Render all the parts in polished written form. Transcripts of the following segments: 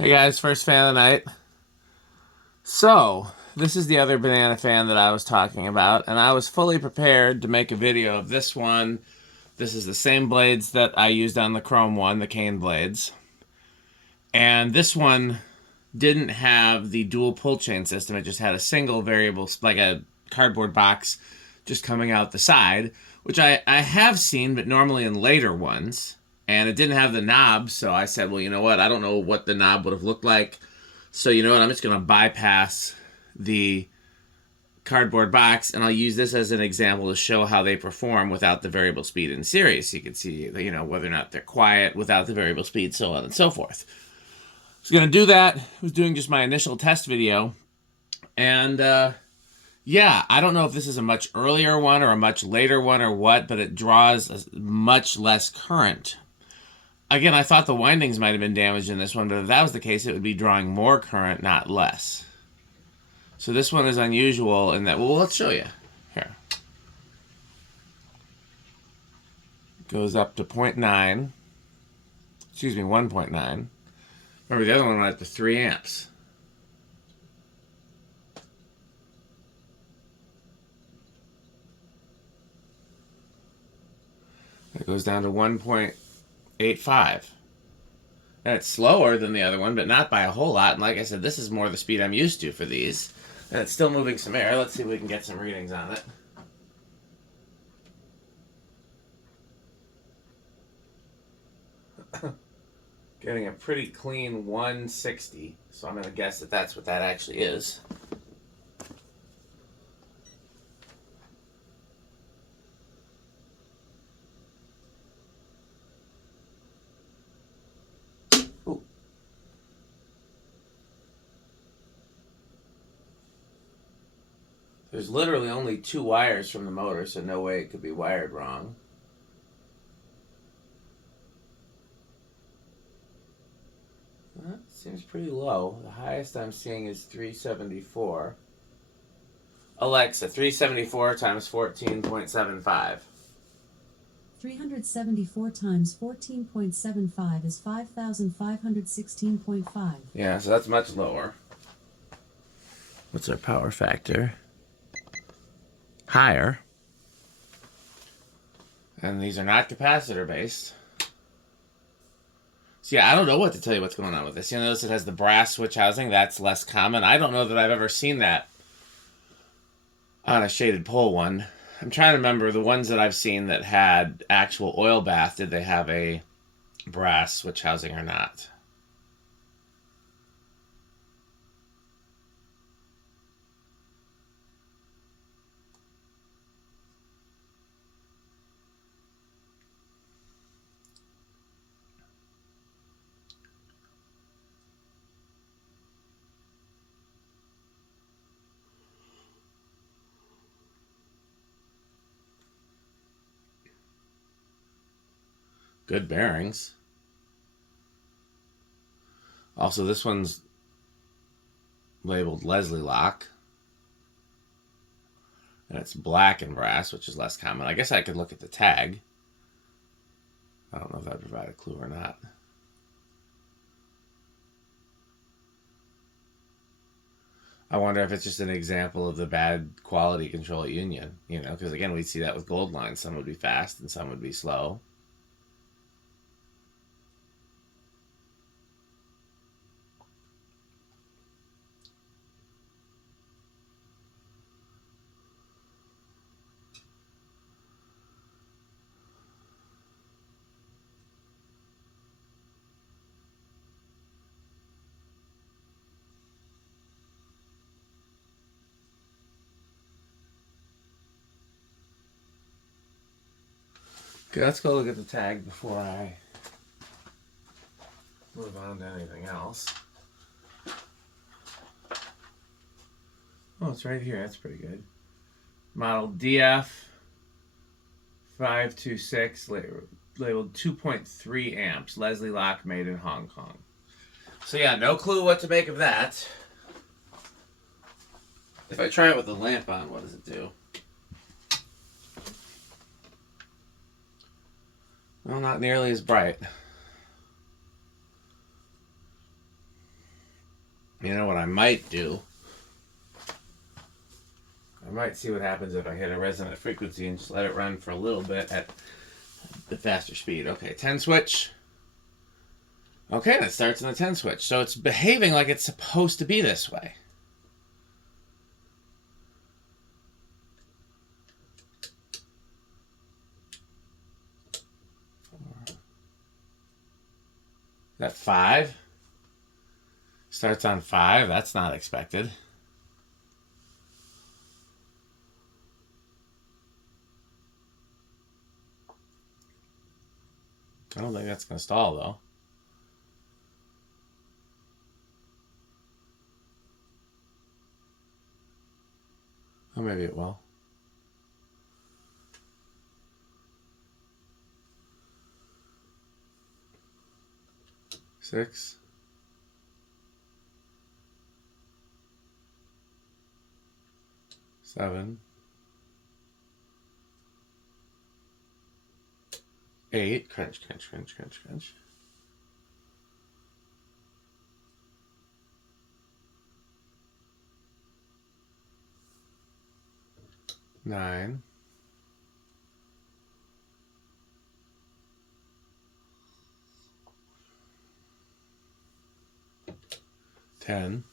Hey guys, first fan of the night. So, this is the other Bananafan that I was talking about, and I was fully prepared to make a video of this one. This is the same blades that I used on the chrome one, the cane blades. And this one didn't have the dual pull chain system. It just had a single variable, like a cardboard box just coming out the side, which I have seen, but normally in later ones. And it didn't have the knob, so I said, well, you know what? I don't know what the knob would have looked like. So you know what? I'm just going to bypass the cardboard box, and I'll use this as an example to show how they perform without the variable speed in series. So you can see, whether or not they're quiet without the variable speed, so on and so forth. I was going to do that. I was doing just my initial test video. And yeah, I don't know if this is a much earlier one or a much later one or what, but it draws a much less current. Again, I thought the windings might have been damaged in this one, but if that was the case, it would be drawing more current, not less. So this one is unusual in that, well, let's show you. Here. Goes up to 0.9. Excuse me, 1.9. Remember, the other one went up to 3 amps. It goes down to 1.85. And it's slower than the other one, but not by a whole lot. And like I said, this is more the speed I'm used to for these. And it's still moving some air. Let's see if we can get some readings on it. Getting a pretty clean 160. So I'm going to guess that that's what that actually is. Ooh. There's literally only 2 wires from the motor, so no way it could be wired wrong. That seems pretty low. The highest I'm seeing is 374. Alexa, 374 times 14.75. 374 times 14.75 is 5,516.5. Yeah, so that's much lower. What's our power factor? Higher. And these are not capacitor based. So yeah, I don't know what to tell you what's going on with this. You notice it has the brass switch housing. That's less common. I don't know that I've ever seen that on a shaded pole one. I'm trying to remember the ones that I've seen that had actual oil bath. Did they have a brass switch housing or not? Good bearings. Also, this one's labeled Leslie Locke. And it's black and brass, which is less common. I guess I could look at the tag. I don't know if that provides a clue or not. I wonder if it's just an example of the bad quality control at Union. Because again, we see that with gold lines. Some would be fast and some would be slow. Okay, let's go look at the tag before I move on to anything else. Oh, it's right here. That's pretty good. Model DF-526, labeled 2.3 amps. Leslie Locke, made in Hong Kong. So yeah, no clue what to make of that. If I try it with the lamp on, what does it do? Well, not nearly as bright. You know what I might do? I might see what happens if I hit a resonant frequency and just let it run for a little bit at the faster speed. Okay, 10 switch. Okay, and it starts in the 10 switch. So it's behaving like it's supposed to be this way. That 5? Starts on 5. That's not expected. I don't think that's going to stall, though. Oh, maybe it will. Six. Seven. 8. Crunch, crunch, crunch, crunch, crunch. 9. 10.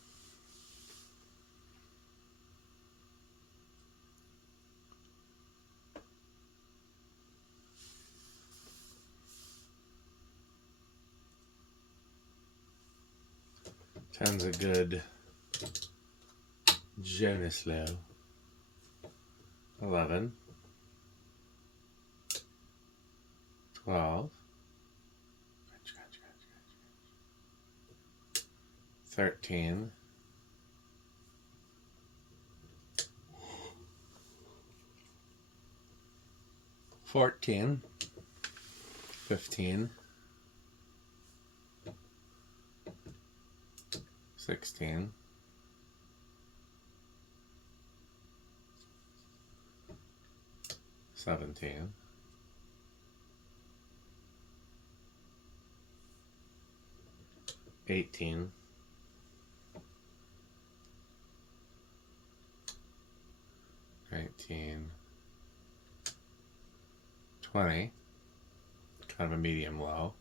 10's a good Jonas low. 11. 12. 13. 14. 15. 16. 17. 18. 19. 20. Kind of a medium low.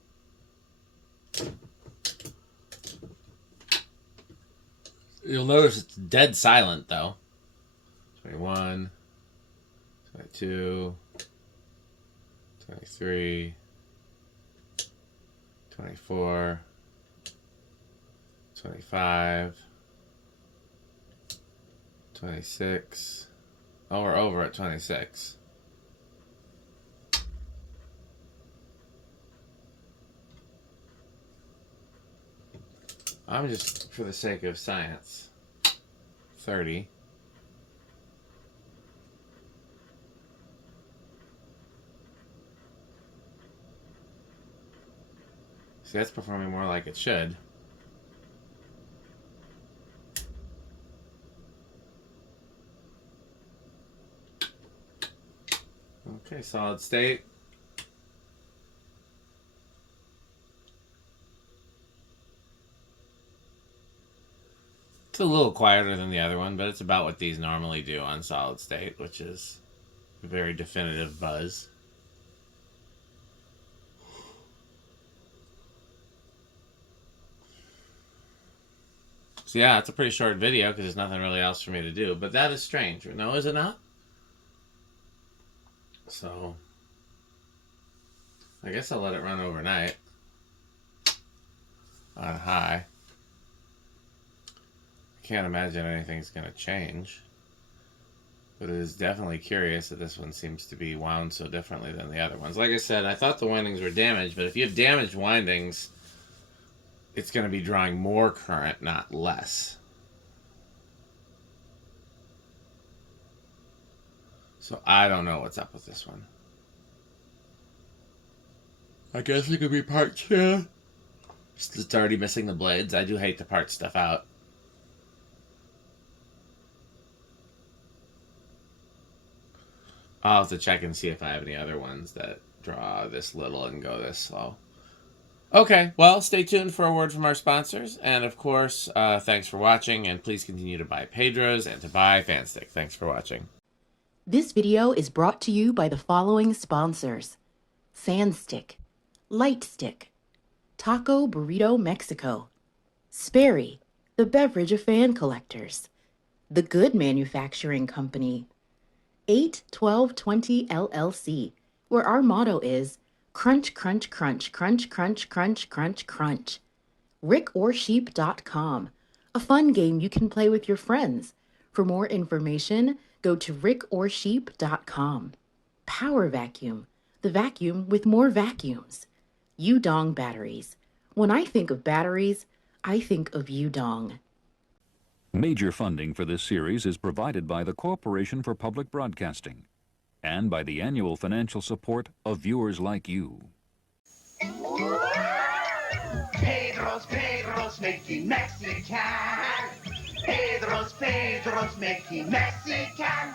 You'll notice it's dead silent though. 21. 22. 23. 24. 25. 26. Oh, we're over at 26. I'm just, for the sake of science, 30. See, that's performing more like it should. Okay, solid state. It's a little quieter than the other one, but it's about what these normally do on solid state, which is a very definitive buzz. So yeah, it's a pretty short video because there's nothing really else for me to do, but that is strange. No, is it not? So I guess I'll let it run overnight on high. I can't imagine anything's going to change. But it is definitely curious that this one seems to be wound so differently than the other ones. Like I said, I thought the windings were damaged, but if you have damaged windings, it's going to be drawing more current, not less. So I don't know what's up with this one. I guess it could be part 2. It's already missing the blades. I do hate to part stuff out. I'll have to check and see if I have any other ones that draw this little and go this slow. Okay, well, stay tuned for a word from our sponsors. And of course, thanks for watching. And please continue to buy Pedro's and to buy Fanstick. Thanks for watching. This video is brought to you by the following sponsors: Sandstick, Lightstick, Taco Burrito Mexico, Sperry, the beverage of fan collectors, The Good Manufacturing Company, 81220 LLC, where our motto is crunch, crunch, crunch, crunch, crunch, crunch, crunch, crunch. rickorsheep.com, a fun game you can play with your friends. For more information, go to rickorsheep.com. Power Vacuum, the vacuum with more vacuums. Udong Batteries. When I think of batteries, I think of Udong. Major funding for this series is provided by the Corporation for Public Broadcasting and by the annual financial support of viewers like you. Pedro's making Mexican. Pedro's making Mexican.